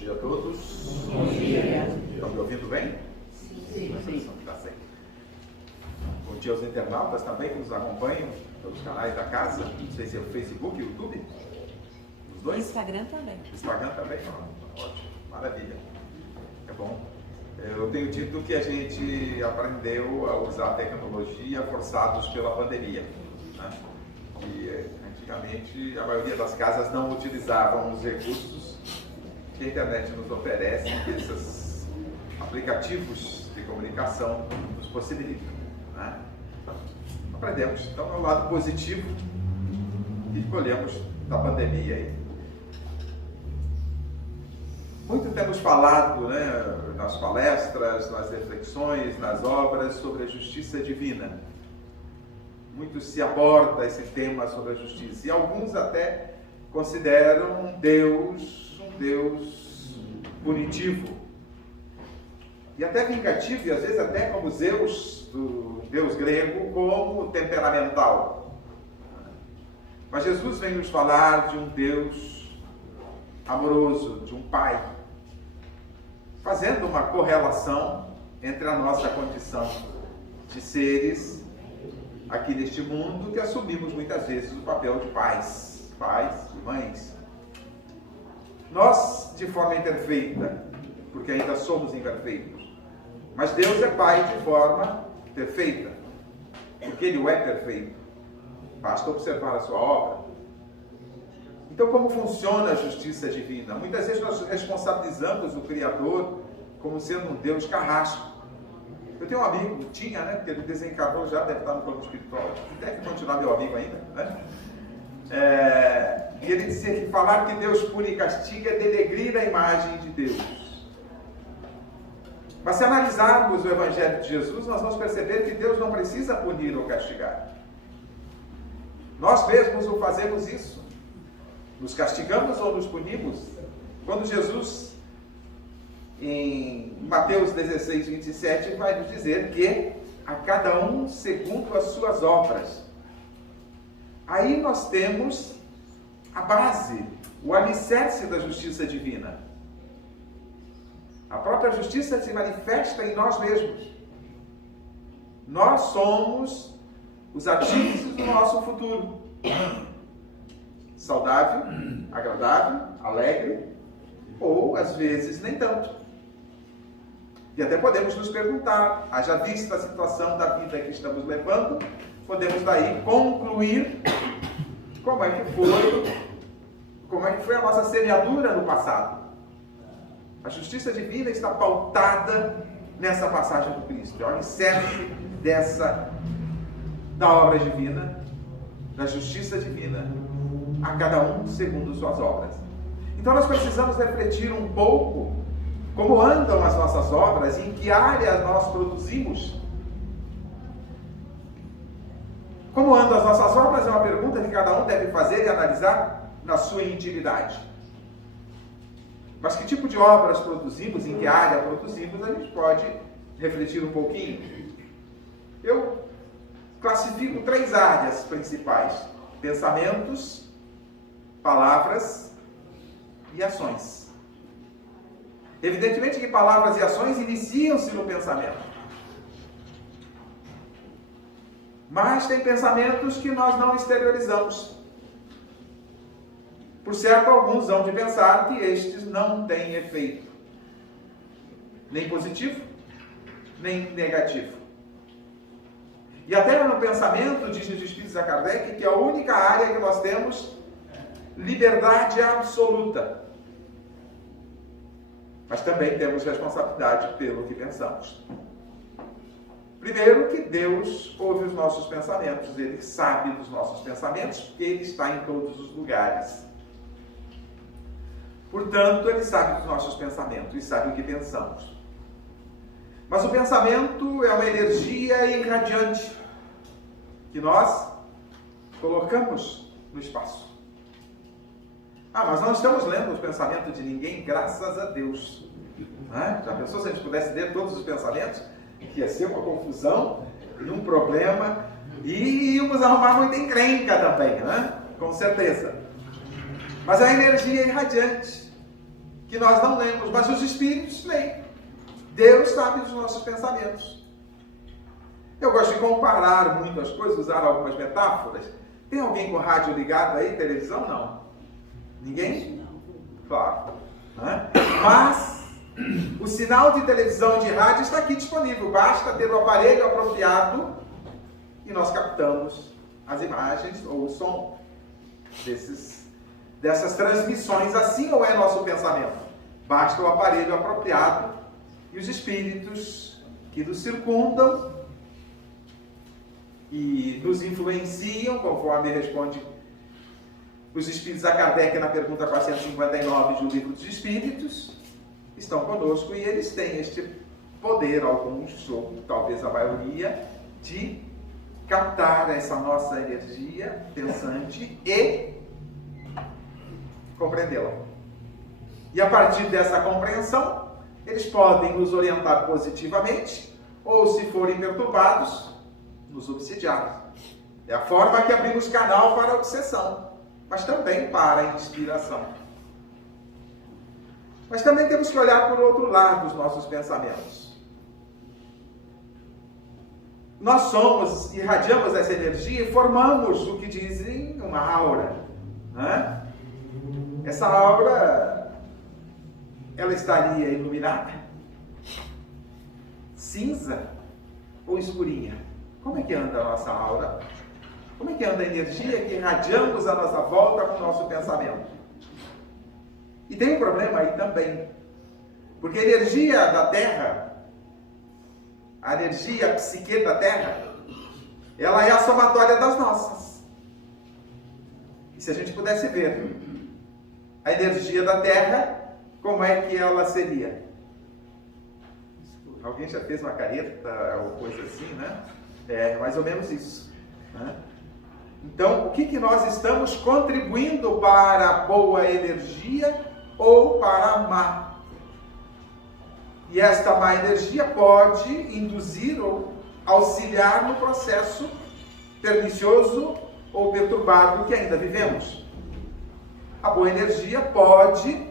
dia a todos. Bom dia. Estão me ouvindo bem? Sim. Tá certo. Bom dia aos internautas também que nos acompanham pelos canais da casa. Não sei se é o Facebook, YouTube. Os dois? Instagram também. Instagram também? Ótimo, maravilha. É bom. Eu tenho dito que a gente aprendeu a usar a tecnologia forçados pela pandemia, né? E antigamente a maioria das casas não utilizavam os recursos que a internet nos oferece, que esses aplicativos de comunicação nos possibilitam, né? Aprendemos. Então é o lado positivo que escolhemos da pandemia aí. Muito temos falado, né, nas palestras, nas reflexões, nas obras sobre a justiça divina. Muito se aborda esse tema sobre a justiça e alguns até consideram um Deus punitivo e até vingativo, e às vezes até como Zeus, do Deus grego, como temperamental. Mas Jesus vem nos falar de um Deus amoroso, de um Pai, fazendo uma correlação entre a nossa condição de seres aqui neste mundo, que assumimos muitas vezes o papel de pais e mães. Nós, de forma imperfeita, porque ainda somos imperfeitos, mas Deus é Pai de forma perfeita, porque Ele é perfeito. Basta observar a sua obra. Então, como funciona a justiça divina? Muitas vezes nós responsabilizamos o Criador como sendo um Deus carrasco. Eu tenho um amigo, tinha, né? Porque ele desencarnou, já deve estar no plano espiritual. Deve continuar meu amigo ainda, né? E ele dizia que falar que Deus pune e castiga é denegrir a imagem de Deus. Mas se analisarmos o Evangelho de Jesus, nós vamos perceber que Deus não precisa punir ou castigar. Nós mesmos o fazemos isso. Nos castigamos ou nos punimos? Quando Jesus, em Mateus 16, 27, vai nos dizer que a cada um segundo as suas obras. Aí nós temos a base, o alicerce da justiça divina. A própria justiça se manifesta em nós mesmos. Nós somos os artífices do nosso futuro. Saudável, agradável, alegre, ou às vezes nem tanto. E até podemos nos perguntar, haja vista a situação da vida que estamos levando, podemos daí concluir como é que foi a nossa semeadura no passado. A justiça divina está pautada nessa passagem do Cristo. É o alicerce da obra divina, da justiça divina, a cada um segundo suas obras. Então nós precisamos refletir um pouco como andam as nossas obras e em que áreas nós produzimos. Como andam as nossas obras é uma pergunta que cada um deve fazer e analisar na sua intimidade. Mas que tipo de obras produzimos, em que área produzimos, a gente pode refletir um pouquinho. Eu classifico 3 áreas principais: pensamentos, palavras e ações. Evidentemente que palavras e ações iniciam-se no pensamento. Mas tem pensamentos que nós não exteriorizamos. Por certo, alguns hão de pensar que estes não têm efeito, nem positivo, nem negativo. E até no pensamento, diz os Espíritos a Kardec, que é a única área que nós temos liberdade absoluta. Mas também temos responsabilidade pelo que pensamos. Primeiro, que Deus ouve os nossos pensamentos, Ele sabe dos nossos pensamentos, porque Ele está em todos os lugares. Portanto, Ele sabe dos nossos pensamentos e sabe o que pensamos. Mas o pensamento é uma energia irradiante que nós colocamos no espaço. Mas não estamos lendo os pensamentos de ninguém, graças a Deus. Já pensou se a gente pudesse ler todos os pensamentos? Que ia ser uma confusão e um problema, e íamos arrumar muita encrenca também, né? Com certeza. Mas a energia irradiante que que nós não lemos, mas os espíritos leem. Deus sabe dos nossos pensamentos. Eu gosto de comparar muitas coisas, usar algumas metáforas. Tem alguém com rádio ligado aí, televisão? Não. Ninguém? Claro. Mas o sinal de televisão e de rádio está aqui disponível. Basta ter o aparelho apropriado e nós captamos as imagens ou o som dessas transmissões. Assim ou é nosso pensamento? Basta o aparelho apropriado e os espíritos que nos circundam e nos influenciam, conforme responde os espíritos a Kardec na pergunta 459 do Livro dos Espíritos, estão conosco e eles têm este poder, alguns, ou talvez a maioria, de captar essa nossa energia pensante e compreendê-la. E a partir dessa compreensão, eles podem nos orientar positivamente ou, se forem perturbados, nos obsidiar. É a forma que abrimos canal para a obsessão, mas também para a inspiração. Mas também temos que olhar por outro lado dos nossos pensamentos. Nós somos, irradiamos essa energia e formamos o que dizem uma aura. Né? Essa aura, ela estaria iluminada? Cinza ou escurinha? Como é que anda a nossa aura? Como é que anda a energia que irradiamos à nossa volta com o nosso pensamento? E tem um problema aí também. Porque a energia da Terra, a energia, a psique da Terra, ela é a somatória das nossas. E se a gente pudesse ver a energia da Terra, como é que ela seria? Alguém já fez uma careta ou coisa assim, né? É mais ou menos isso. Né? Então, o que nós estamos contribuindo para a boa energia ou para a má? E esta má energia pode induzir ou auxiliar no processo pernicioso ou perturbado que ainda vivemos. A boa energia pode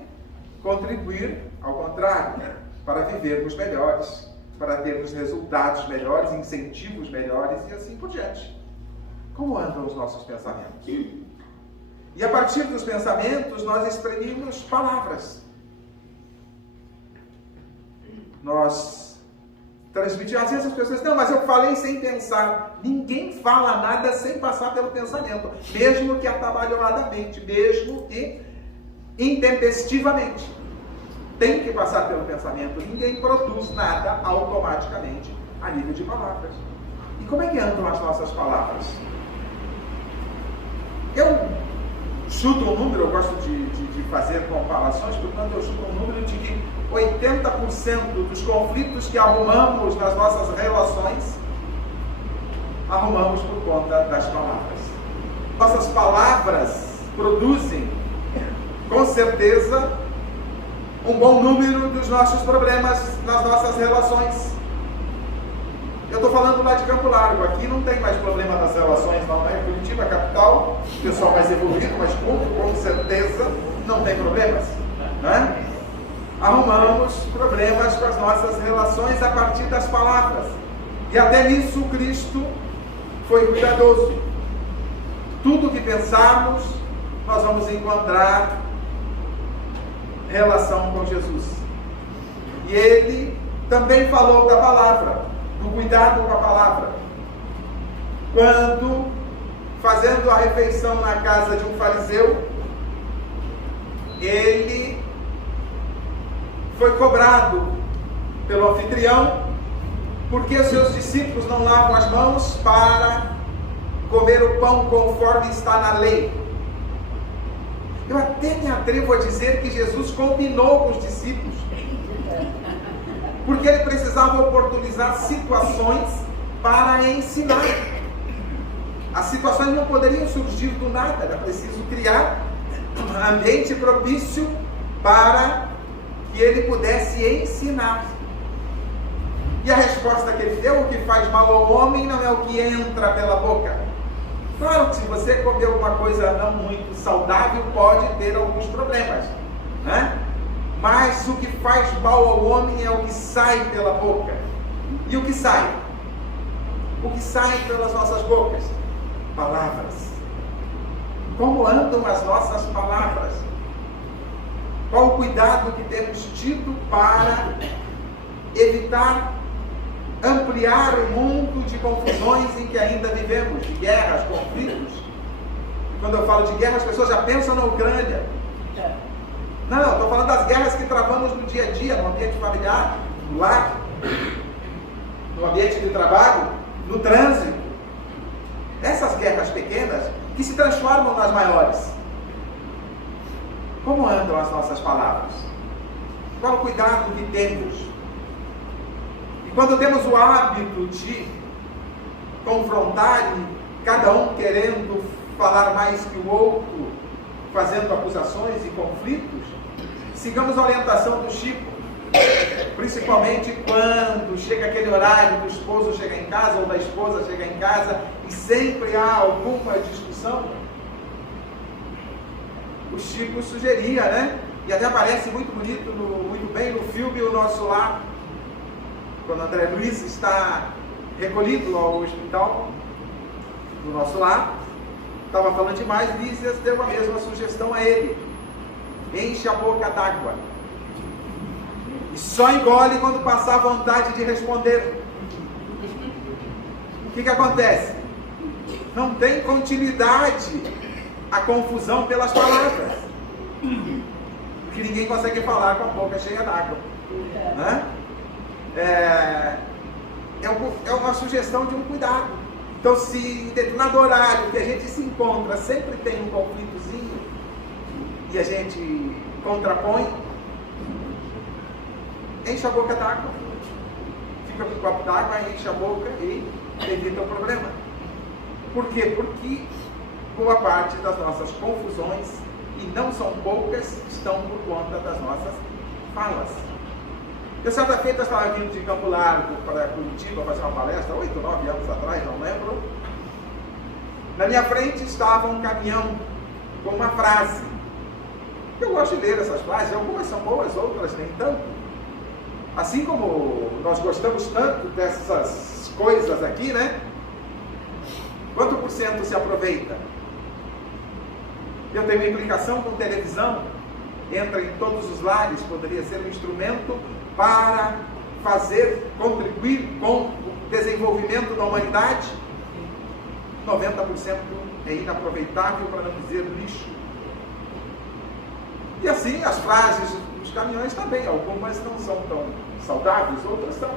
contribuir, ao contrário, para vivermos melhores, para termos resultados melhores, incentivos melhores e assim por diante. Como andam os nossos pensamentos? E a partir dos pensamentos nós exprimimos palavras. Nós transmitimos, às vezes as pessoas dizem, não, mas eu falei sem pensar. Ninguém fala nada sem passar pelo pensamento, mesmo que atabalhoadamente, mesmo que intempestivamente. Tem que passar pelo pensamento. Ninguém produz nada automaticamente a nível de palavras. E como é que andam as nossas palavras? Eu chuto um número, eu gosto de fazer comparações, portanto eu chuto um número de que 80% dos conflitos que arrumamos nas nossas relações, arrumamos por conta das palavras. Nossas palavras produzem, com certeza, um bom número dos nossos problemas nas nossas relações. Eu estou falando lá de Campo Largo, aqui não tem mais problema nas relações, não, né? Curitiba, capital, pessoal mais evoluído, mas com certeza não tem problemas, né? Arrumamos problemas com as nossas relações a partir das palavras. E até nisso Cristo foi cuidadoso. Tudo que pensarmos, nós vamos encontrar relação com Jesus. E ele também falou da palavra, do cuidado com a palavra. Quando, fazendo a refeição na casa de um fariseu, ele foi cobrado pelo anfitrião, porque os seus discípulos não lavam as mãos para comer o pão conforme está na lei. Eu até me atrevo a dizer que Jesus combinou com os discípulos, porque ele precisava oportunizar situações para ensinar. As situações não poderiam surgir do nada, era preciso criar um ambiente propício para que ele pudesse ensinar. E a resposta que ele deu: o que faz mal ao homem não é o que entra pela boca. Claro que se você comer alguma coisa não muito saudável, pode ter alguns problemas, né? Mas o que faz mal ao homem é o que sai pela boca. E o que sai? O que sai pelas nossas bocas? Palavras. Como andam as nossas palavras? Qual o cuidado que temos tido para evitar ampliar o mundo de confusões em que ainda vivemos, de guerras, conflitos? E quando eu falo de guerra, as pessoas já pensam na Ucrânia. Não, estou falando das guerras que travamos no dia a dia, no ambiente familiar, no lar, no ambiente de trabalho, no trânsito. Essas guerras pequenas que se transformam nas maiores. Como andam as nossas palavras? Qual o cuidado que temos? E quando temos o hábito de confrontar, cada um querendo falar mais que o outro, fazendo acusações e conflitos, sigamos a orientação do Chico, principalmente quando chega aquele horário do esposo chegar em casa ou da esposa chegar em casa e sempre há alguma discussão. O Chico sugeria, né? E até aparece muito bonito, muito bem no filme O Nosso Lar, quando André Luiz está recolhido ao hospital do Nosso Lar, estava falando demais, Lísias deu a mesma sugestão a ele: enche a boca d'água e só engole quando passar a vontade de responder. O que acontece? Não tem continuidade a confusão pelas palavras, porque ninguém consegue falar com a boca cheia d'água, né? É uma sugestão de um cuidado. Então, se em determinado horário que a gente se encontra sempre tem um conflitozinho e a gente contrapõe, enche a boca d'água, fica com o copo d'água, enche a boca e evita o problema. Por quê? Porque boa parte das nossas confusões, e não são poucas, estão por conta das nossas falas. Eu certa feita estava vindo de Campo Largo para Curitiba fazer uma palestra, 8, 9 anos atrás, não lembro. Na minha frente estava um caminhão com uma frase. Eu gosto de ler essas frases, algumas são boas, outras nem tanto. Assim como nós gostamos tanto dessas coisas aqui, né? Quanto por cento se aproveita? Eu tenho uma implicação com televisão, entra em todos os lares, poderia ser um instrumento para contribuir com o desenvolvimento da humanidade. 90% é inaproveitável, para não dizer lixo. E assim as frases dos caminhões também, algumas não são tão saudáveis, outras são.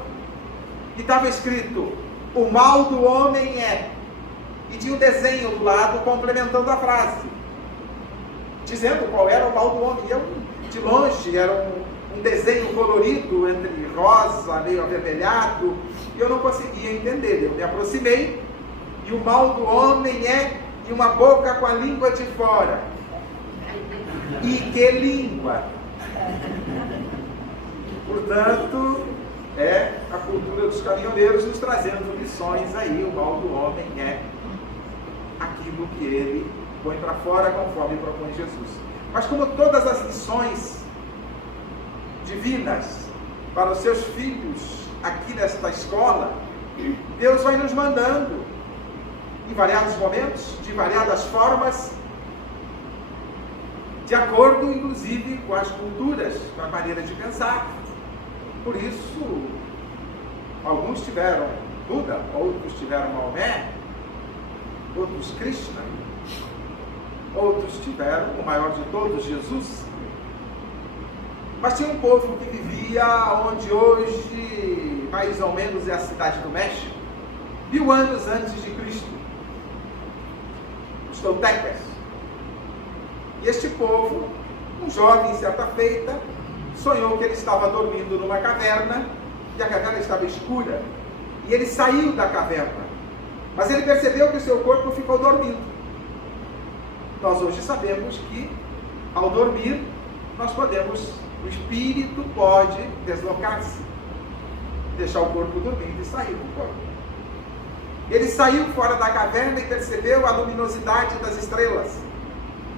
E estava escrito: o mal do homem é, e tinha um desenho do lado complementando a frase, dizendo qual era o mal do homem. E eu, de longe, era um desenho colorido, entre rosa, meio avermelhado, e eu não conseguia entender. Eu me aproximei, e o mal do homem é e uma boca com a língua de fora. E que língua! Portanto, é a cultura dos caminhoneiros nos trazendo lições aí. O mal do homem é aquilo que ele põe para fora, conforme propõe Jesus. Mas como todas as lições divinas para os seus filhos aqui nesta escola, Deus vai nos mandando em variados momentos, de variadas formas, de acordo inclusive com as culturas, com a maneira de pensar. Por isso, alguns tiveram Buda, outros tiveram Maomé, outros Krishna, outros tiveram o maior de todos, Jesus. Mas tinha um povo que vivia onde hoje mais ou menos é a cidade do México, 1000 anos antes de Cristo, os toltecas. E este povo, um jovem, certa feita, sonhou que ele estava dormindo numa caverna, e a caverna estava escura, e ele saiu da caverna, mas ele percebeu que o seu corpo ficou dormindo. Nós hoje sabemos que, ao dormir, o espírito pode deslocar-se, deixar o corpo dormindo e sair do corpo. Ele saiu fora da caverna e percebeu a luminosidade das estrelas,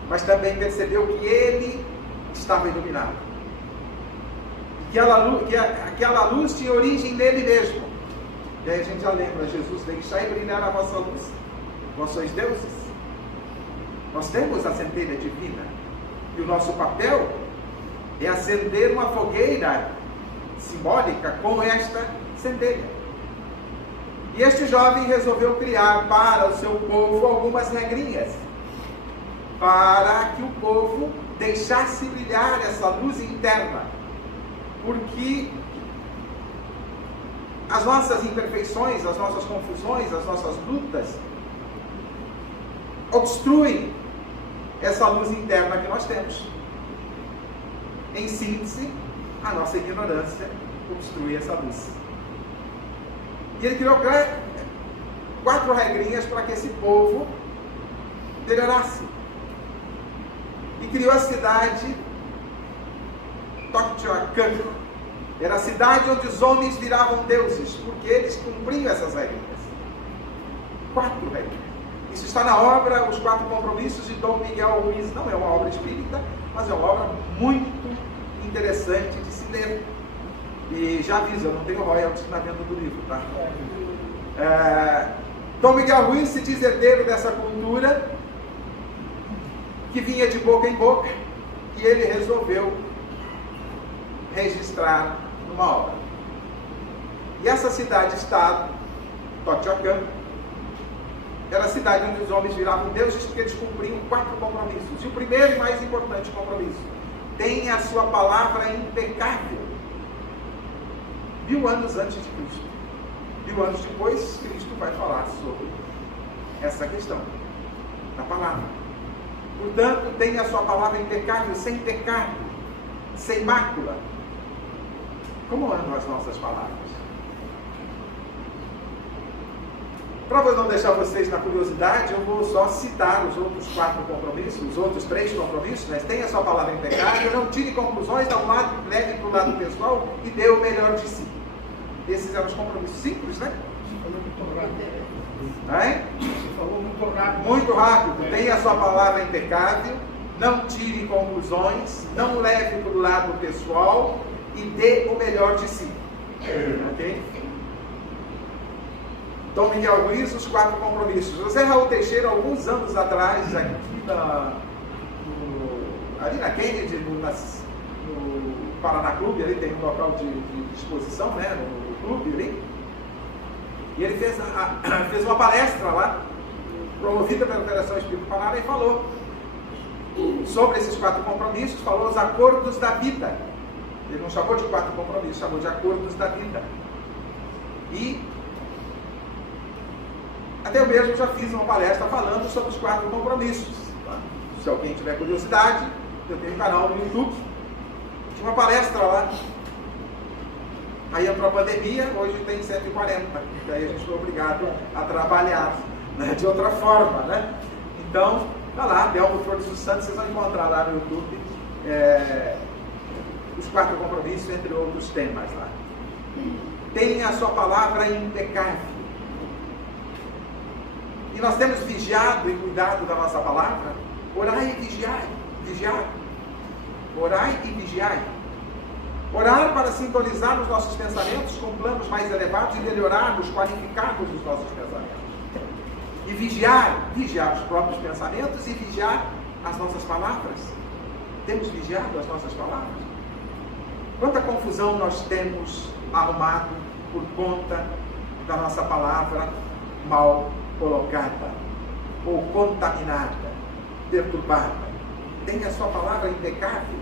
mas também percebeu que ele estava iluminado. que aquela luz tinha origem nele mesmo. E aí a gente já lembra, Jesus: deixai brilhar a vossa luz, vós sois deuses. Nós temos a centelha divina, e o nosso papel é acender uma fogueira simbólica com esta centelha. E este jovem resolveu criar para o seu povo algumas regrinhas, para que o povo deixasse brilhar essa luz interna, porque as nossas imperfeições, as nossas confusões, as nossas lutas obstruem essa luz interna que nós temos. Em síntese, a nossa ignorância obstrui essa luz. E ele criou 4 regrinhas para que esse povo melhorasse. E criou a cidade Tokyokan. Era a cidade onde os homens viravam deuses, porque eles cumpriam essas regrinhas. 4 regras. Isso está na obra Os 4 Compromissos de Dom Miguel Ruiz. Não é uma obra espírita, mas é uma obra muito interessante de se ler. E já aviso, eu não tenho royalties na venda do livro, tá? Dom Miguel Ruiz se diz herdeiro dessa cultura que vinha de boca em boca, e ele resolveu registrar numa obra. E essa cidade-estado, Tokyokan, era a cidade onde os homens viravam deuses, porque eles cumpriam 4 compromissos. E o primeiro e mais importante compromisso: tenha a sua palavra impecável. 1000 anos antes de Cristo. 1000 anos depois, Cristo vai falar sobre essa questão da palavra. Portanto, tenha a sua palavra impecável, sem pecado, sem mácula. Como andam as nossas palavras? Para não deixar vocês na curiosidade, eu vou só citar os outros 4 compromissos, os outros 3 compromissos, né? Tenha a sua palavra impecável, não tire conclusões, leve para o lado pessoal e dê o melhor de si. Esses eram os compromissos simples, né? Você falou muito rápido. Você falou muito rápido. Muito rápido. Tenha a sua palavra impecável, não tire conclusões, não leve para o lado pessoal e dê o melhor de si. Ok? Dom Miguel Ruiz, os 4 compromissos. José Raul Teixeira, alguns anos atrás, aqui ali na Kennedy, no Paraná Clube, ali tem um local de exposição, né, no clube ali, e ele fez uma palestra lá, promovida pela Federação Espírita do Paraná, e falou sobre esses 4 compromissos, falou os acordos da vida. Ele não chamou de 4 compromissos, chamou de acordos da vida. E até eu mesmo já fiz uma palestra falando sobre os 4 compromissos. Se alguém tiver curiosidade, eu tenho um canal no YouTube. Tinha uma palestra lá. Aí entrou a pandemia, hoje tem 140. E aí a gente foi obrigado a trabalhar, né, de outra forma, né? Então, tá lá, Delmo Flores dos Santos, vocês vão encontrar lá no YouTube os 4 compromissos, entre outros temas lá. Tenha a sua palavra impecável. E nós temos vigiado e cuidado da nossa palavra. Orai e vigiai. Vigiai. Orai e vigiai. Orar para sintonizar os nossos pensamentos com planos mais elevados e melhorarmos, qualificarmos os nossos pensamentos. E vigiar os próprios pensamentos e vigiar as nossas palavras. Temos vigiado as nossas palavras? Quanta confusão nós temos arrumado por conta da nossa palavra mal colocada, ou contaminada, perturbada. Tenha a sua palavra impecável,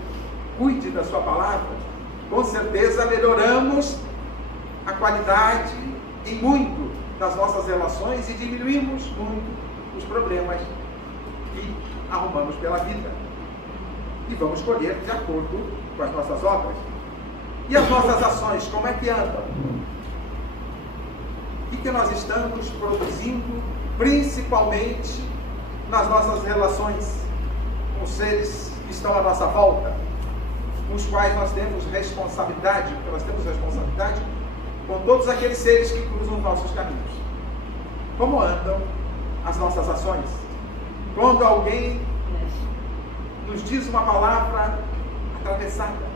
cuide da sua palavra. Com certeza melhoramos a qualidade em muito das nossas relações e diminuímos muito os problemas que arrumamos pela vida. E vamos colher de acordo com as nossas obras. E as nossas ações, como é que andam? O que nós estamos produzindo, principalmente nas nossas relações com os seres que estão à nossa volta, com os quais nós temos responsabilidade, porque nós temos responsabilidade com todos aqueles seres que cruzam os nossos caminhos. Como andam as nossas ações? Quando alguém nos diz uma palavra atravessada,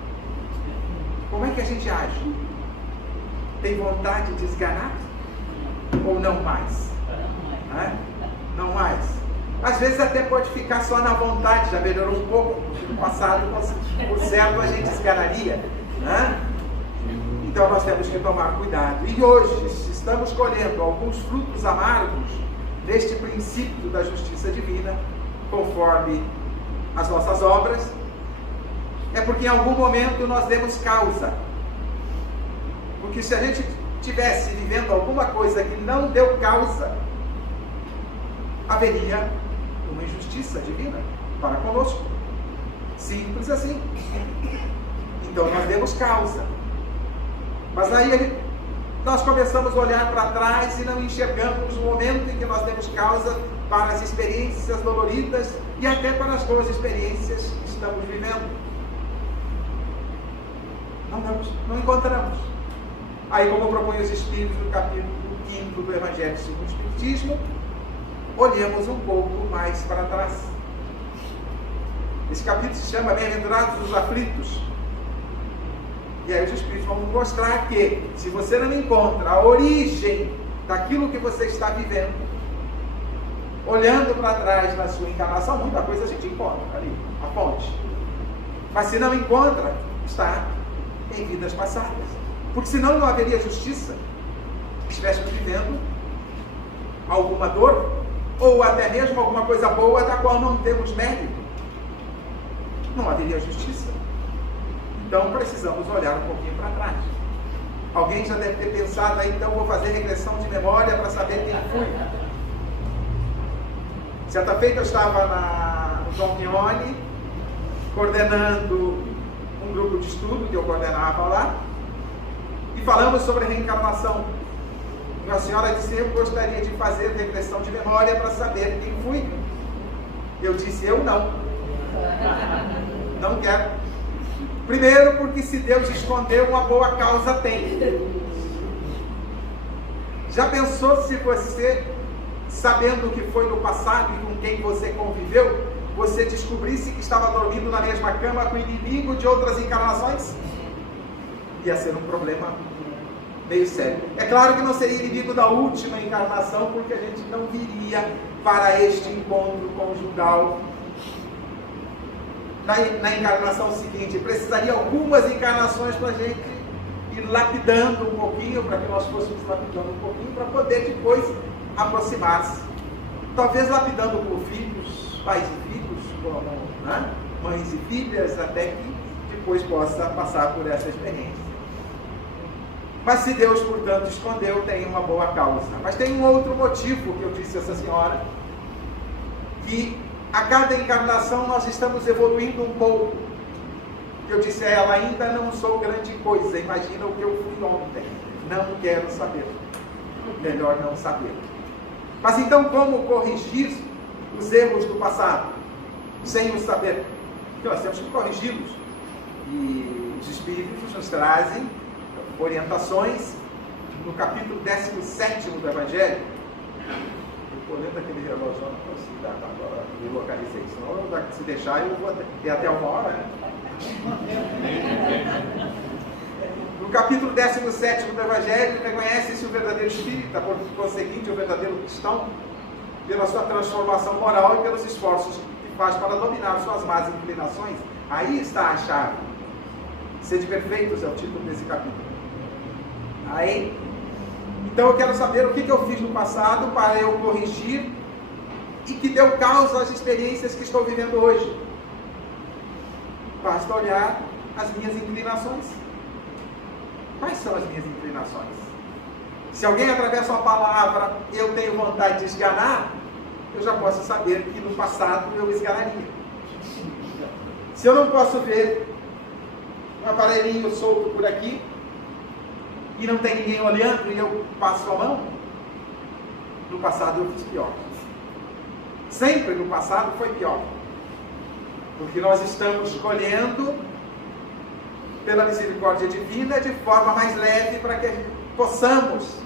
como é que a gente age? Tem vontade de esganar? Ou não mais? Não mais. Às vezes até pode ficar só na vontade, já melhorou um pouco. No passado, por certo, a gente esganaria. Então nós temos que tomar cuidado. E hoje estamos colhendo alguns frutos amargos deste princípio da justiça divina, conforme as nossas obras. É porque em algum momento nós demos causa. Porque se a gente estivesse vivendo alguma coisa que não deu causa, haveria uma injustiça divina para conosco. Simples assim. Então nós demos causa. Mas aí nós começamos a olhar para trás e não enxergamos o momento em que nós demos causa para as experiências doloridas e até para as boas experiências que estamos vivendo. Não encontramos. Aí, como propõe os Espíritos no capítulo 5 do Evangelho segundo o Espiritismo, olhemos um pouco mais para trás. Esse capítulo se chama Bem-aventurados os aflitos. E aí os Espíritos vão mostrar que, se você não encontra a origem daquilo que você está vivendo, olhando para trás na sua encarnação, muita coisa a gente encontra ali, a fonte. Mas se não encontra, está em vidas passadas. Porque senão não haveria justiça. Estivéssemos vivendo alguma dor, ou até mesmo alguma coisa boa da qual não temos mérito. Não haveria justiça. Então precisamos olhar um pouquinho para trás. Alguém já deve ter pensado aí, então vou fazer regressão de memória para saber quem fui. Certa feita eu estava no Dom Quixote, coordenando um grupo de estudo que eu coordenava lá, e falamos sobre reencarnação. E a senhora disse, eu gostaria de fazer regressão de memória para saber quem fui. Eu disse, eu não. Não quero. Primeiro, porque se Deus escondeu, uma boa causa tem. Já pensou se você, sabendo o que foi no passado e com quem você conviveu, você descobrisse que estava dormindo na mesma cama com o inimigo de outras encarnações? Ia ser um problema meio sério. É claro que não seria inimigo da última encarnação, porque a gente não viria para este encontro conjugal na encarnação seguinte. Precisaria algumas encarnações para a gente ir lapidando um pouquinho, para que nós fôssemos lapidando um pouquinho, para poder depois aproximar-se. Talvez lapidando por filhos, pais e filhos, como mães e filhas, até que depois possa passar por essa experiência. Mas se Deus, portanto, escondeu, tem uma boa causa. Mas tem um outro motivo que eu disse a essa senhora, que a cada encarnação nós estamos evoluindo um pouco. Eu disse a ela, ainda não sou grande coisa, imagina o que eu fui ontem. Não quero saber. Melhor não saber. Mas então como corrigir os erros do passado, sem o saber? Porque nós temos que corrigi-los. E os Espíritos nos trazem orientações no capítulo 17 do Evangelho. Eu estou lendo aquele relógio, não consigo dar agora, me localizei. Senão, se deixar, eu vou ter até uma hora, né? No capítulo 17 do Evangelho, reconhece-se o verdadeiro espírita, por conseguinte, o verdadeiro cristão, pela sua transformação moral e pelos esforços que faz para dominar suas más inclinações. Aí está a chave. Sede perfeitos é o título desse capítulo. Aí, então eu quero saber o que eu fiz no passado para eu corrigir e que deu causa às experiências que estou vivendo hoje. Basta olhar as minhas inclinações. Quais são as minhas inclinações? Se alguém atravessa uma palavra, eu tenho vontade de esganar, eu já posso saber que no passado eu esganaria. Se eu não posso ver um aparelhinho solto por aqui, e não tem ninguém olhando e eu passo a mão, no passado eu fiz pior. Sempre no passado foi pior. Porque nós estamos colhendo pela misericórdia divina de forma mais leve para que possamos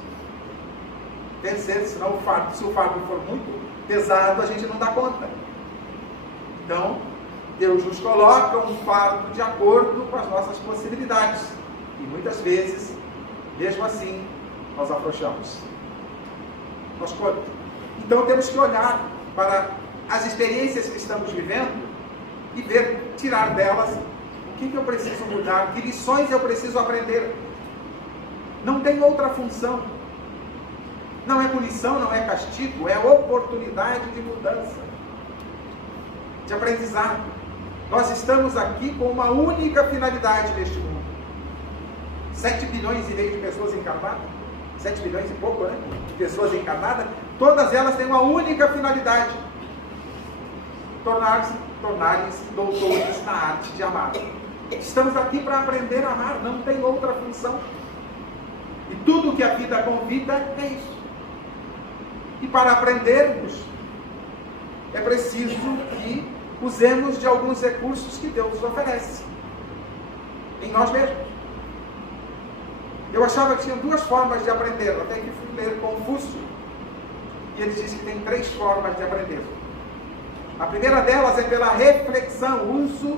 vencer, senão se o fardo for muito pesado, a gente não dá conta. Então, Deus nos coloca um fardo de acordo com as nossas possibilidades. E muitas vezes, mesmo assim, nós afrouxamos. Então temos que olhar para as experiências que estamos vivendo e ver, tirar delas o que eu preciso mudar, que lições eu preciso aprender. Não tem outra função. Não é punição, não é castigo, é oportunidade de mudança, de aprendizado. Nós estamos aqui com uma única finalidade neste mundo. 7 bilhões e meio de pessoas encarnadas, 7 bilhões e pouco, né? De pessoas encarnadas, todas elas têm uma única finalidade: tornarem-se doutores na arte de amar. Estamos aqui para aprender a amar, não tem outra função. E tudo que a vida convida é isso. E para aprendermos, é preciso que usemos de alguns recursos que Deus nos oferece em nós mesmos. Eu achava que tinha 2 formas de aprender, até que fui ler Confúcio, e ele disse que tem 3 formas de aprender. A primeira delas é pela reflexão, uso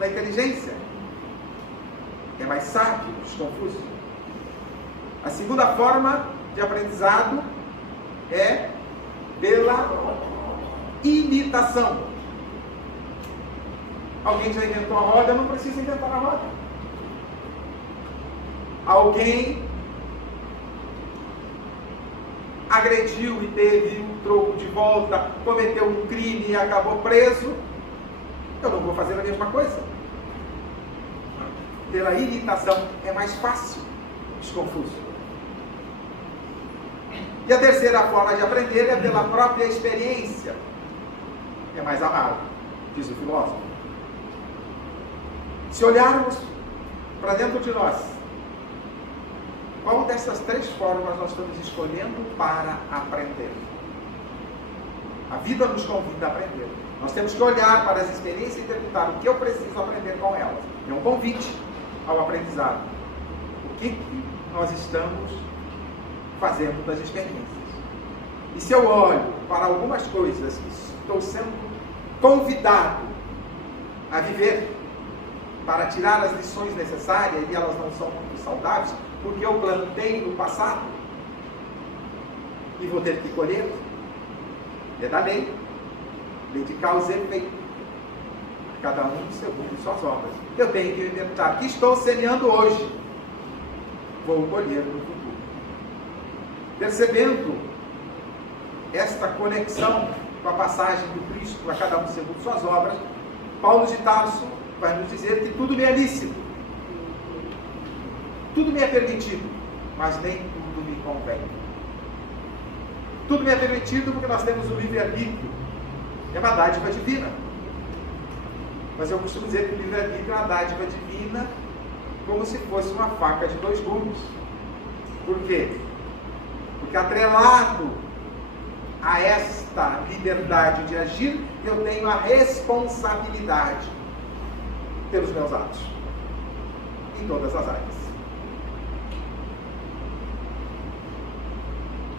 da inteligência. É mais sábio, diz Confúcio. A segunda forma de aprendizado é pela imitação. Alguém já inventou a roda, não precisa inventar a roda. Alguém agrediu e teve um troco de volta, cometeu um crime e acabou preso. Eu não vou fazer a mesma coisa. Pela imitação é mais fácil, diz Confúcio. E a terceira forma de aprender é pela própria experiência. É mais amargo, diz o filósofo. Se olharmos para dentro de nós, qual dessas 3 formas nós estamos escolhendo para aprender? A vida nos convida a aprender. Nós temos que olhar para as experiências e perguntar o que eu preciso aprender com elas. É um convite ao aprendizado. O que nós estamos fazendo das experiências? E se eu olho para algumas coisas que estou sendo convidado a viver para tirar as lições necessárias, e elas não são muito saudáveis, porque eu plantei no passado e vou ter que colher, é da lei de causa e efeito, cada um segundo suas obras. Eu tenho que me perguntar: o que estou semeando hoje, vou colher no futuro. Percebendo esta conexão com a passagem do Cristo, a cada um segundo suas obras, Paulo de Tarso vai nos dizer que tudo me é lícito, tudo me é permitido, mas nem tudo me convém. Tudo me é permitido porque nós temos o livre-arbítrio, é uma dádiva divina. Mas eu costumo dizer que o livre-arbítrio é uma dádiva divina como se fosse uma faca de 2 gumes. Por quê? Porque atrelado a esta liberdade de agir, eu tenho a responsabilidade pelos meus atos, em todas as áreas.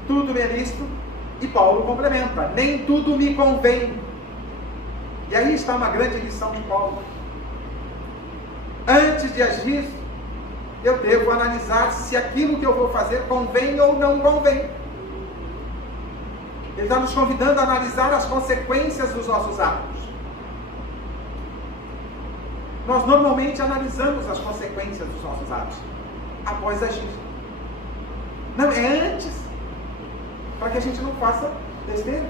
Tudo me é lícito, e Paulo complementa: nem tudo me convém. E aí está uma grande lição de Paulo. Antes de agir, eu devo analisar se aquilo que eu vou fazer convém ou não convém. Ele está nos convidando a analisar as consequências dos nossos atos. Nós normalmente analisamos as consequências dos nossos atos após agir. Não, é antes, para que a gente não faça besteira.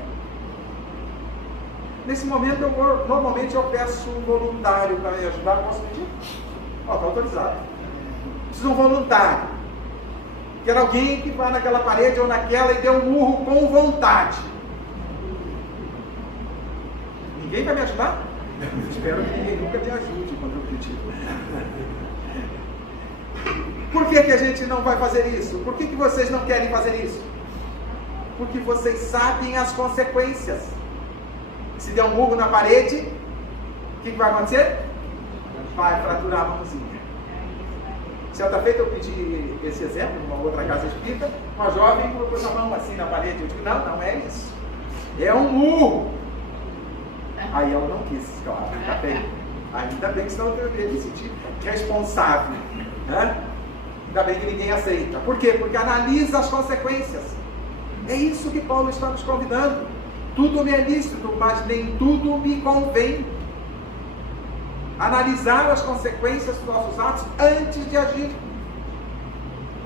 Nesse momento, normalmente eu peço um voluntário para me ajudar. Posso pedir? Está autorizado. Preciso de um voluntário. Quero alguém que vá naquela parede ou naquela e dê um murro com vontade. Ninguém vai me ajudar? Espero que ninguém nunca me ajude quando eu pedir. Por que a gente não vai fazer isso? Por que vocês não querem fazer isso? Porque vocês sabem as consequências. Se der um murro na parede, o que vai acontecer? Vai fraturar a mãozinha. Certa feita eu pedi esse exemplo numa outra casa espírita, uma jovem colocou a mão assim na parede. Eu digo: não é isso. É um murro. Aí ela não quis, claro, ainda bem que senão eu me sentir responsável, né? Ainda bem que ninguém aceita. Por quê? Porque analisa as consequências. É isso que Paulo está nos convidando. Tudo me é lícito, mas nem tudo me convém. Analisar as consequências dos nossos atos antes de agir,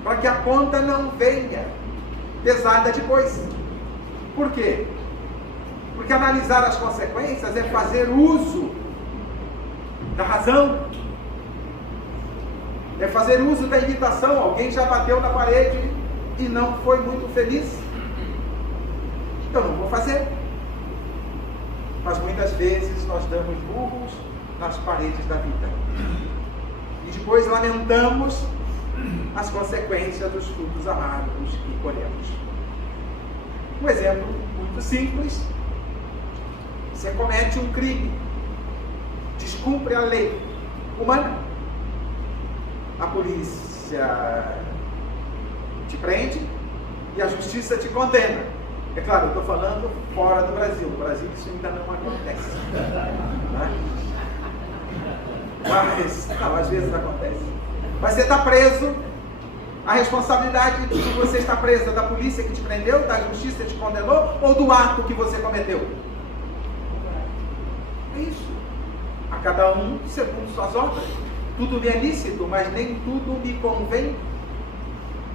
para que a conta não venha pesada depois. Por quê? Porque analisar as consequências é fazer uso da razão, é fazer uso da imitação. Alguém já bateu na parede e não foi muito feliz, então não vou fazer. Mas muitas vezes nós damos burros nas paredes da vida e depois lamentamos as consequências dos frutos amargos que colhemos. Um exemplo muito simples: você comete um crime, descumpre a lei humana, a polícia te prende e a justiça te condena. É claro, eu estou falando fora do Brasil. No Brasil isso ainda não acontece, né? Mas, não, às vezes acontece. Mas você está preso. A responsabilidade de que você está preso é da polícia que te prendeu, da justiça que te condenou, ou do ato que você cometeu? É isso. A cada um segundo suas obras. Tudo me é lícito, mas nem tudo me convém.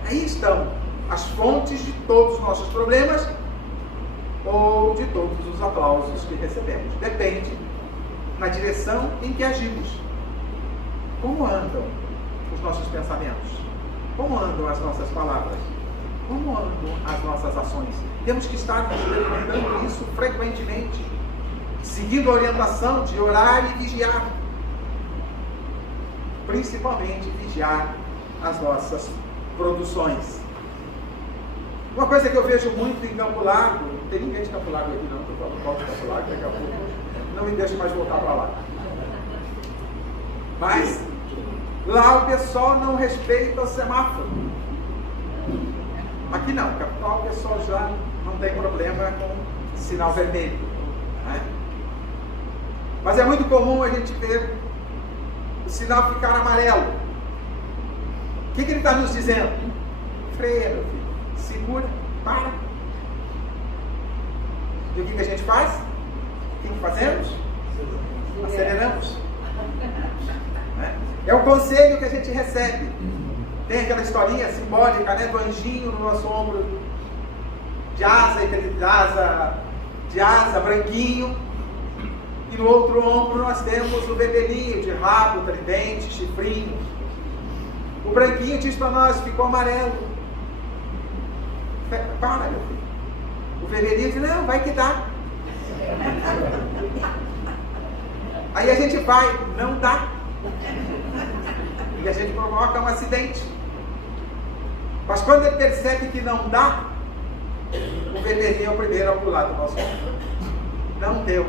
Aí estão as fontes de todos os nossos problemas ou de todos os aplausos que recebemos. Depende na direção em que agimos. Como andam os nossos pensamentos? Como andam as nossas palavras? Como andam as nossas ações? Temos que estar nos perguntando isso frequentemente, seguindo a orientação de orar e vigiar. Principalmente vigiar as nossas produções. Uma coisa que eu vejo muito em Campo Largo, não tem ninguém de Campo Largo aqui não, estou falando qual de Campo Largo, daqui a pouco não me deixa mais voltar para lá. Mas lá o pessoal não respeita o semáforo. Aqui não, capital o pessoal já não tem problema com sinal vermelho, né? Mas é muito comum a gente ver o sinal ficar amarelo. O que ele está nos dizendo? Freia, meu filho, segura, para. E o que a gente faz? O que fazemos? Aceleramos. É o conselho que a gente recebe. Tem aquela historinha simbólica, né, do anjinho no nosso ombro, de asa branquinho, e no outro ombro nós temos o vermelhinho, de rabo, tridente, chifrinho. O branquinho diz para nós: ficou amarelo. Para, meu filho. O vermelhinho diz: não, vai que dá. Aí a gente vai, não dá. E a gente provoca um acidente. Mas quando ele percebe que não dá, o vermelhinho é o primeiro a pular do nosso ombro. Não deu.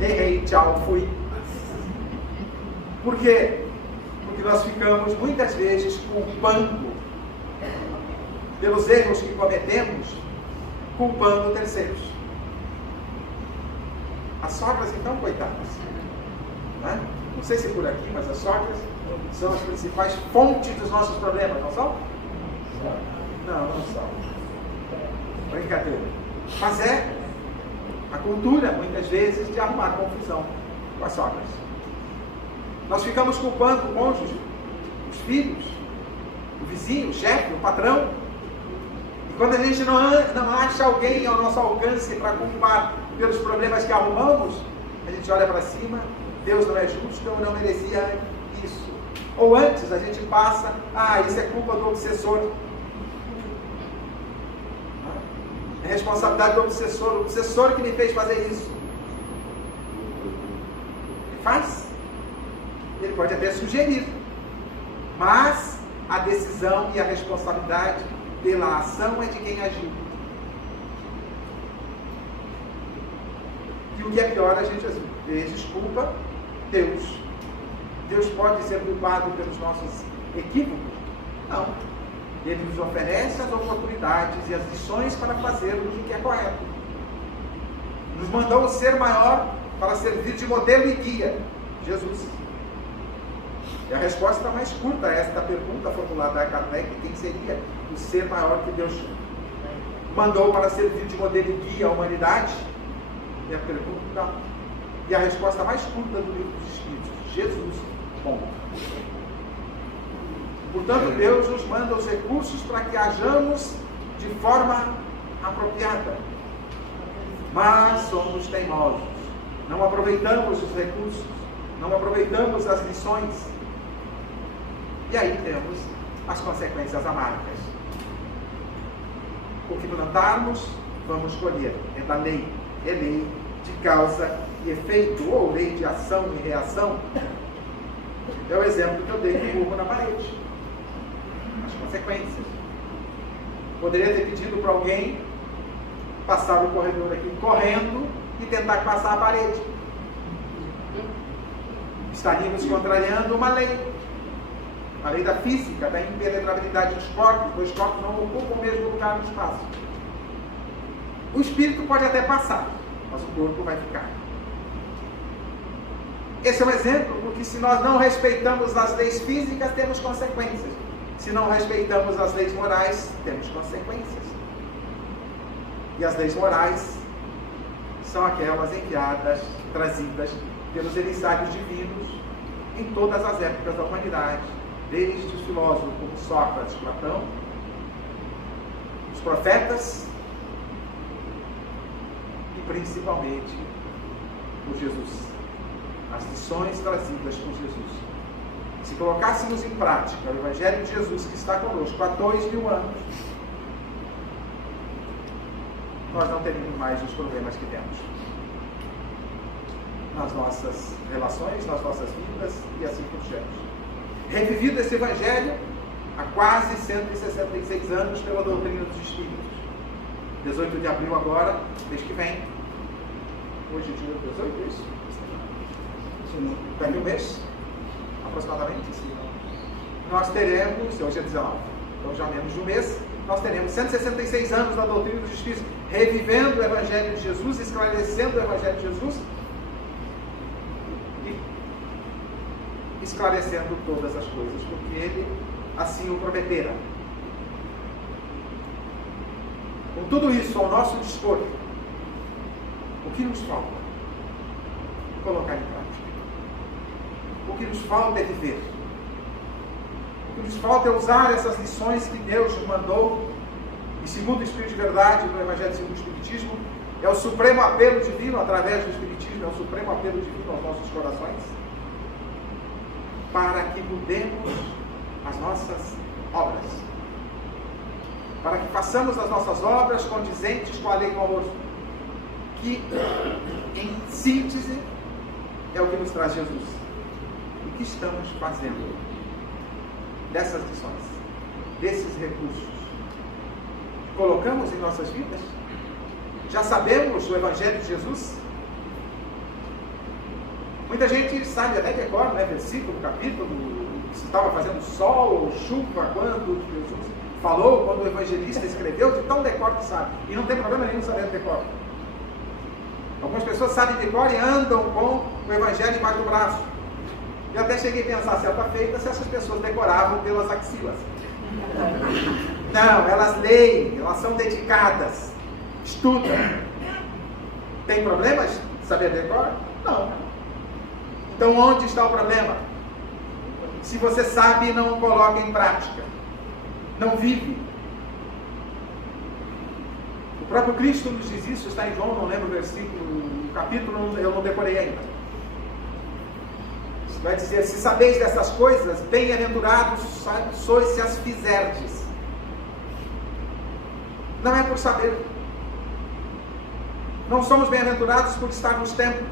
Errei, tchau, fui. Por quê? Porque nós ficamos muitas vezes culpando pelos erros que cometemos, culpando terceiros. As sogras, então, coitadas, né? Não sei se por aqui, mas as sogras são as principais fontes dos nossos problemas, não são? Não, não são. Brincadeira. Mas é a cultura, muitas vezes, de arrumar confusão com as sogras. Nós ficamos culpando o cônjuge, os filhos, o vizinho, o chefe, o patrão. E quando a gente não acha alguém ao nosso alcance para culpar pelos problemas que arrumamos, a gente olha para cima: Deus não é justo, eu não merecia isso. Ou antes a gente passa: isso é culpa do obsessor. É responsabilidade do obsessor, o obsessor que me fez fazer isso. Ele faz. Ele pode até sugerir, mas a decisão e a responsabilidade pela ação é de quem agiu. E o que é pior, a gente às vezes culpa Deus. Deus pode ser culpado pelos nossos equívocos? Não. Ele nos oferece as oportunidades e as lições para fazermos o que é correto. Nos mandou o ser maior para servir de modelo e guia, Jesus. E a resposta mais curta a esta pergunta formulada a Kardec: quem seria o ser maior que Deus mandou para servir de modelo e guia à humanidade? E a resposta mais curta do Livro dos Espíritos: Jesus. Ponto. Portanto, Deus nos manda os recursos para que hajamos de forma apropriada. Mas somos teimosos. Não aproveitamos os recursos. Não aproveitamos as lições. E aí temos as consequências amargas. O que plantarmos, vamos colher. É da lei. É lei de causa e efeito, ou lei de ação e reação. É o exemplo que eu dei do burro na parede. As consequências. Poderia ter pedido para alguém passar o corredor aqui correndo e tentar passar a parede. Estaríamos contrariando uma lei. A lei da física, da impenetrabilidade dos corpos, pois os corpos não ocupam o mesmo lugar no espaço. O espírito pode até passar, mas o corpo vai ficar. Esse é um exemplo, porque se nós não respeitamos as leis físicas, temos consequências. Se não respeitamos as leis morais, temos consequências. E as leis morais são aquelas enviadas, trazidas pelos emissários divinos em todas as épocas da humanidade, desde os filósofos como Sócrates, Platão, os profetas e principalmente por Jesus. As lições trazidas por Jesus. Se colocássemos em prática o Evangelho de Jesus que está conosco há 2000 anos, nós não teríamos mais os problemas que temos nas nossas relações, nas nossas vidas e assim por diante. Revivido esse Evangelho há quase 166 anos pela doutrina dos Espíritos. 18 de abril agora, mês que vem. Hoje é dia 18, isso? Daqui um mês, aproximadamente. Nós teremos, hoje é 19, então já menos de um mês, nós teremos 166 anos da doutrina dos Espíritos, revivendo o Evangelho de Jesus, esclarecendo o Evangelho de Jesus e esclarecendo todas as coisas, porque Ele assim o prometera. Com tudo isso ao nosso dispor, o que nos falta? Colocar em prática. O que nos falta é viver. O que nos falta é usar essas lições que Deus nos mandou, e segundo o Espírito de Verdade, no Evangelho segundo o Espiritismo, é o supremo apelo divino, através do Espiritismo, é o supremo apelo divino aos nossos corações, para que mudemos as nossas obras, para que façamos as nossas obras condizentes com a lei do amor, que, em síntese, é o que nos traz Jesus. O que estamos fazendo dessas lições, desses recursos? Colocamos em nossas vidas? Já sabemos o Evangelho de Jesus? Muita gente sabe até de cor, né? Versículo, capítulo, se estava fazendo sol ou chuva, quando Jesus falou, quando o evangelista escreveu, de tão decor que sabe. E não tem problema nenhum saber decor. Algumas pessoas sabem decor e andam com o Evangelho embaixo do braço. Eu até cheguei a pensar, certa feita, se essas pessoas decoravam pelas axilas. Não, elas leem, elas são dedicadas, estudam. Tem problemas de saber decor? Não. Então onde está o problema? Se você sabe e não coloca em prática, não vive. O próprio Cristo nos diz isso, está em João, não lembro o versículo, o capítulo, eu não decorei ainda. Vai dizer, se sabeis dessas coisas, bem-aventurados sois se as fizerdes. Não é por saber. Não somos bem-aventurados por estar nos templos.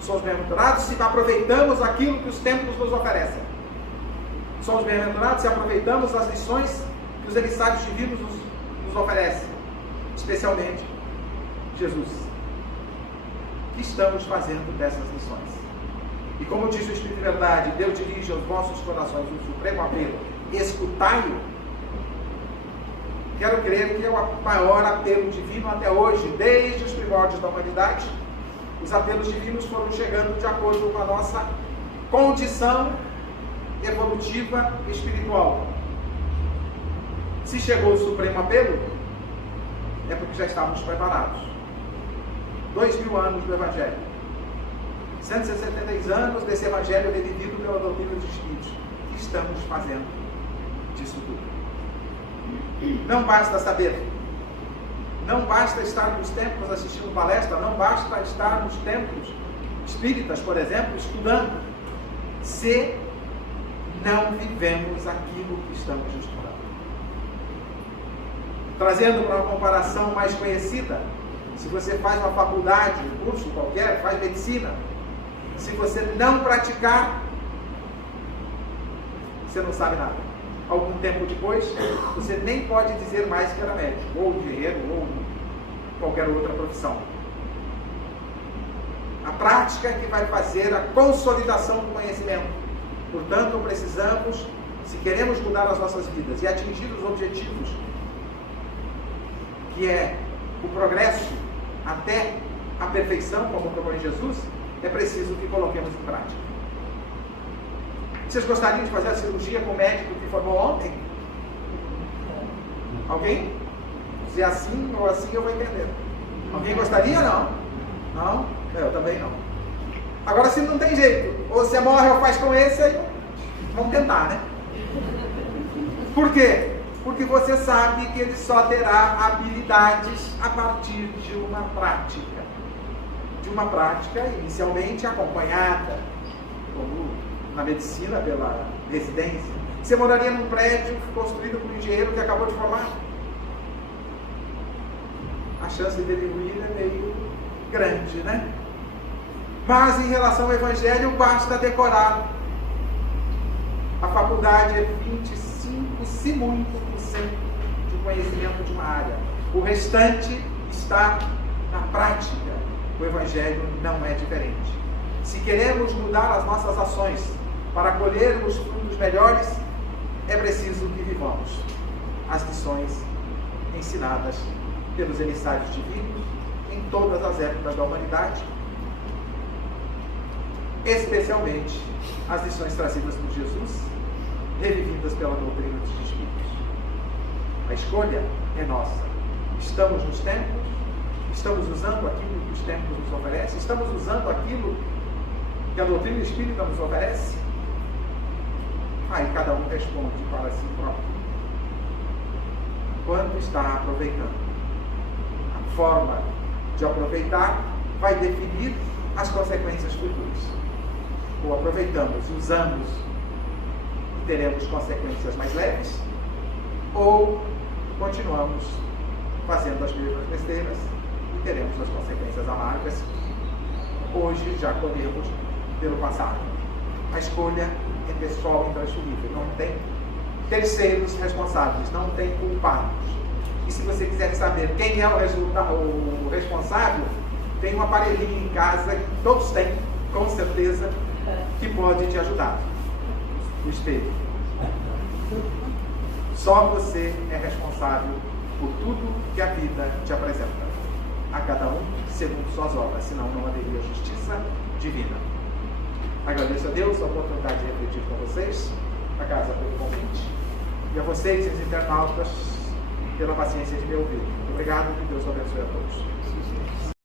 Somos bem-aventurados se aproveitamos aquilo que os templos nos oferecem. Somos bem-aventurados se aproveitamos as lições que os emissários divinos nos oferecem. Especialmente Jesus. O que estamos fazendo dessas lições? E como diz o Espírito de Verdade, Deus dirige aos vossos corações um supremo apelo, escutai-o. Quero crer que é o maior apelo divino até hoje, desde os primórdios da humanidade. Os apelos divinos foram chegando de acordo com a nossa condição evolutiva espiritual. Se chegou o supremo apelo, é porque já estávamos preparados. 2000 anos do Evangelho, 163 anos desse Evangelho revivido pela doutrina dos Espíritos. O que estamos fazendo disso tudo? Não basta saber, não basta estar nos templos assistindo palestra, não basta estar nos templos espíritas, por exemplo, estudando, se não vivemos aquilo que estamos estudando. Trazendo para uma comparação mais conhecida, se você faz uma faculdade, um curso qualquer, faz medicina, se você não praticar, você não sabe nada. Algum tempo depois, você nem pode dizer mais que era médico, ou engenheiro, ou qualquer outra profissão. A prática é que vai fazer a consolidação do conhecimento. Portanto, precisamos, se queremos mudar as nossas vidas e atingir os objetivos, que é o progresso até a perfeição, como propõe Jesus, é preciso que coloquemos em prática. Vocês gostariam de fazer a cirurgia com o médico que formou ontem? Alguém? Se é assim ou assim, eu vou entender. Alguém gostaria? Não? Não? Eu também não. Agora, se não tem jeito, ou você morre ou faz com esse, aí vamos tentar, né? Por quê? Porque você sabe que ele só terá habilidades a partir de uma prática. De uma prática inicialmente acompanhada, como na medicina, pela residência. Você moraria num prédio construído por um engenheiro que acabou de formar? A chance dele ruir é meio grande, né? Mas em relação ao Evangelho, basta decorar. A faculdade é 25, se muito, % de conhecimento de uma área. O restante está na prática. O Evangelho não é diferente. Se queremos mudar as nossas ações para colhermos frutos melhores, é preciso que vivamos as lições ensinadas pelos emissários divinos em todas as épocas da humanidade, especialmente as lições trazidas por Jesus, revividas pela doutrina dos Espíritos. A escolha é nossa. Estamos nos templos, estamos usando aquilo que os templos nos oferecem, estamos usando aquilo que a doutrina espírita nos oferece. Aí cada um responde para si próprio. Quanto está aproveitando? A forma de aproveitar vai definir as consequências futuras. Ou aproveitamos, usamos e teremos consequências mais leves, ou continuamos fazendo as mesmas besteiras e teremos as consequências amargas que hoje já colhemos pelo passado. A escolha é pessoal e intransferível, não tem terceiros responsáveis, não tem culpados. E se você quiser saber quem é o responsável, tem um aparelhinho em casa que todos têm, com certeza, que pode te ajudar. O espelho. Só você é responsável por tudo que a vida te apresenta. A cada um segundo suas obras, senão não haveria justiça divina. Agradeço a Deus a oportunidade de refletir com vocês, a casa pelo convite, e a vocês, os internautas, pela paciência de me ouvir. Obrigado e que Deus abençoe a todos.